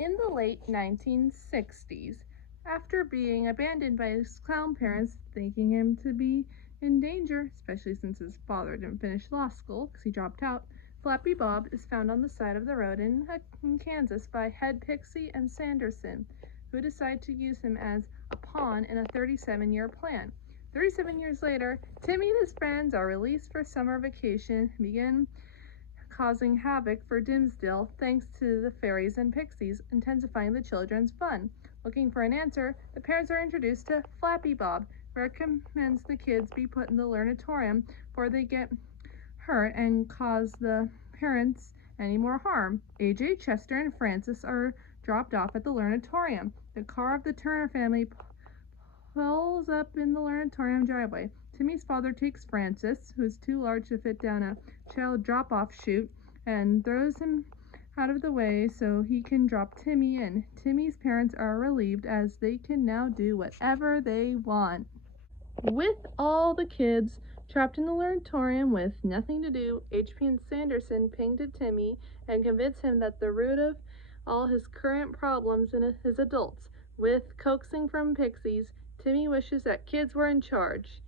In the late 1960s, after being abandoned by his clown parents, thinking him to be in danger, especially since his father didn't finish law school because he dropped out, Flappy Bob is found on the side of the road in Kansas by Head Pixie and Sanderson, who decide to use him as a pawn in a 37-year plan. 37 years later, Timmy and his friends are released for summer vacation and begin causing havoc for Dimsdale thanks to the fairies and pixies, intensifying the children's fun. Looking for an answer, the parents are introduced to Flappy Bob, recommends the kids be put in the learnatorium before they get hurt and cause the parents any more harm. AJ, Chester, and Francis are dropped off at the learnatorium. The car of the Turner family pulls up in the learnatorium driveway. Timmy's father takes Francis, who is too large to fit down a child drop-off chute, and throws him out of the way so he can drop Timmy in. Timmy's parents are relieved as they can now do whatever they want. With all the kids trapped in the learnatorium with nothing to do, HP and Sanderson ping to Timmy and convince him that the root of all his current problems is adults. With coaxing from pixies, Timmy wishes that kids were in charge.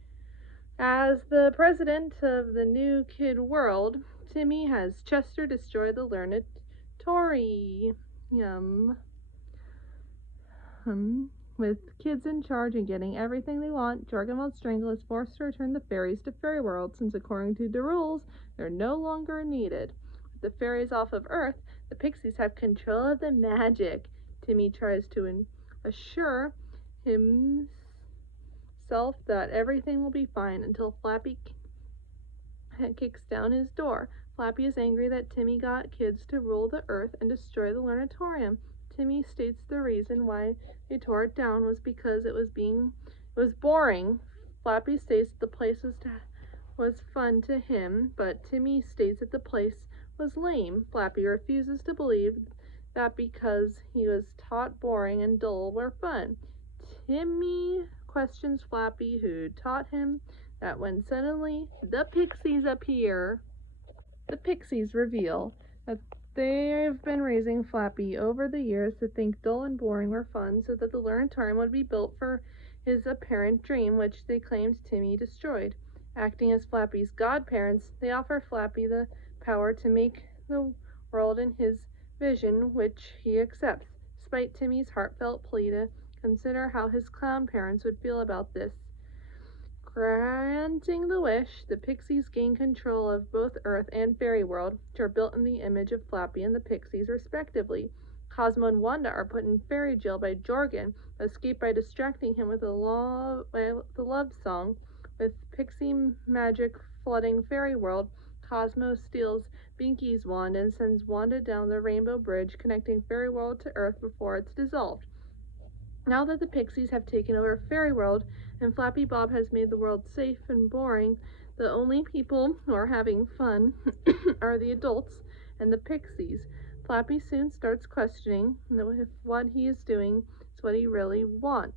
As the president of the new kid world, Timmy has Chester destroy the learnatorium. With kids in charge and getting everything they want, Jorgenwald Strangle is forced to return the fairies to Fairy World since, according to the rules, they're no longer needed. With the fairies off of Earth, the pixies have control of the magic. Timmy tries to assure himself that everything will be fine until Flappy kicks down his door. Flappy is angry that Timmy got kids to rule the earth and destroy the learnatorium. Timmy states the reason why they tore it down was because it was boring. Flappy states the place was fun to him, but Timmy states that the place was lame. Flappy refuses to believe that because he was taught boring and dull were fun. Timmy questions Flappy, who taught him that when suddenly the pixies appear. The pixies reveal that they've been raising Flappy over the years to think dull and boring were fun so that the learnatorium would be built for his apparent dream, which they claimed Timmy destroyed. Acting as Flappy's godparents, they offer Flappy the power to make the world in his vision, which he accepts, despite Timmy's heartfelt plea to consider how his clown parents would feel about this. Granting the wish, the pixies gain control of both Earth and Fairy World, which are built in the image of Flappy and the pixies respectively. Cosmo and Wanda are put in fairy jail by Jorgen, but escape by distracting him with a love song. With pixie magic flooding Fairy World, Cosmo steals Binky's wand and sends Wanda down the Rainbow Bridge connecting Fairy World to Earth before it's dissolved. Now that the pixies have taken over Fairy World and Flappy Bob has made the world safe and boring, the only people who are having fun are the adults and the pixies. Flappy soon starts questioning if what he is doing is what he really wants.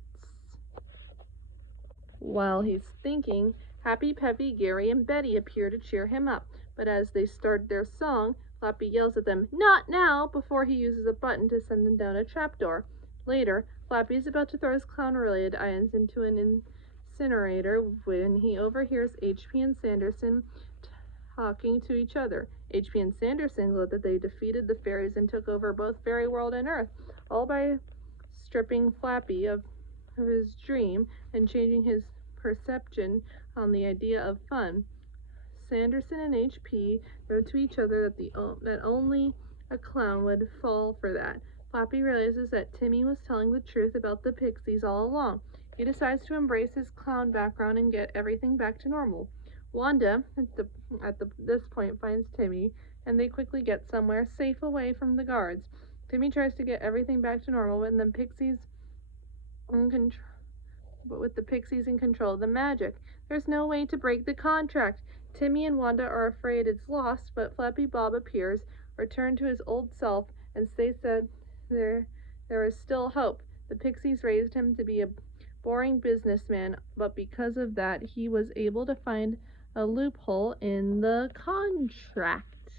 While he's thinking, Happy, Peppy, Gary, and Betty appear to cheer him up, but as they start their song, Flappy yells at them, "Not now!" before he uses a button to send them down a trapdoor. Later, Flappy is about to throw his clown-related items into an incinerator when he overhears HP and Sanderson talking to each other. HP and Sanderson gloat that they defeated the fairies and took over both Fairy World and Earth, all by stripping Flappy of his dream and changing his perception on the idea of fun. Sanderson and HP wrote to each other that only a clown would fall for that. Flappy realizes that Timmy was telling the truth about the pixies all along. He decides to embrace his clown background and get everything back to normal. Wanda, at this point, finds Timmy, and they quickly get somewhere safe away from the guards. Timmy tries to get everything back to normal, and the pixies with the pixies in control of the magic. There's no way to break the contract. Timmy and Wanda are afraid it's lost, but Flappy Bob appears, returned to his old self, and states that there is still hope. The pixies raised him to be a boring businessman, but because of that, he was able to find a loophole in the contract.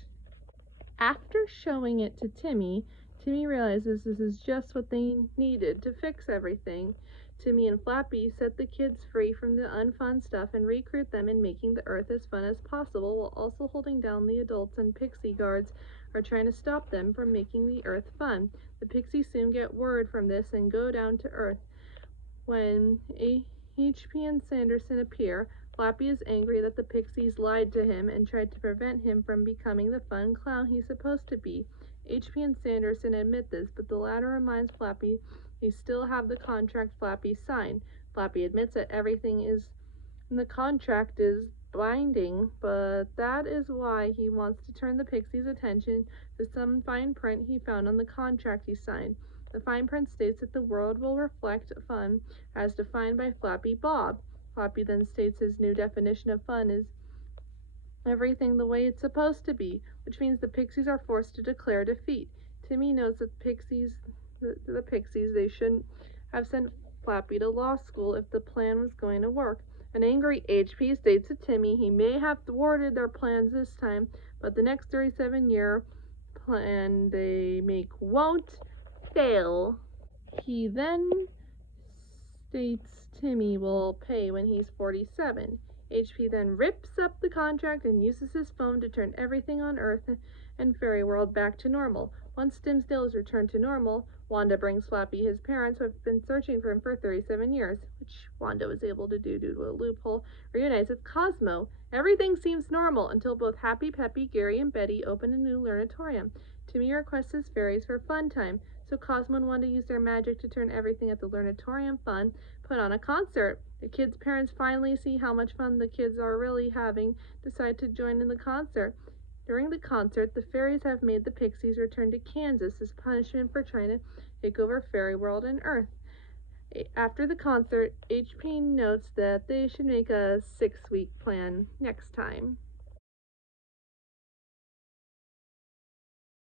After showing it to Timmy Timmy realizes this is just what they needed to fix everything. Timmy and Flappy set the kids free from the unfun stuff and recruit them in making the Earth as fun as possible while also holding down the adults and pixie guards are trying to stop them from making the Earth fun. The pixies soon get word from this and go down to Earth. When HP and Sanderson appear, Flappy is angry that the pixies lied to him and tried to prevent him from becoming the fun clown he's supposed to be. HP and Sanderson admit this, but the latter reminds Flappy they still have the contract Flappy signed. Flappy admits that everything in the contract is binding, but that is why he wants to turn the pixies' attention to some fine print he found on the contract he signed. The fine print states that the world will reflect fun as defined by Flappy Bob. Flappy then states his new definition of fun is everything the way it's supposed to be, which means the pixies are forced to declare defeat. Timmy knows that the pixies they shouldn't have sent Flappy to law school if the plan was going to work. An angry HP states to Timmy he may have thwarted their plans this time, but the next 37-year plan they make won't fail. He then states Timmy will pay when he's 47. HP then rips up the contract and uses his phone to turn everything on Earth and Fairy World back to normal. Once Dimmsdale is returned to normal, Wanda brings Flappy his parents, who have been searching for him for 37 years, which Wanda was able to do due to a loophole, reunites with Cosmo. Everything seems normal until both Happy Peppy, Gary, and Betty open a new learnatorium. Timmy requests his fairies for fun time, so Cosmo and Wanda use their magic to turn everything at the learnatorium fun, put on a concert. The kids' parents finally see how much fun the kids are really having, decide to join in the concert. During the concert, the fairies have made the pixies return to Kansas as punishment for trying to take over Fairy World and Earth. After the concert, HP notes that they should make a 6-week plan next time.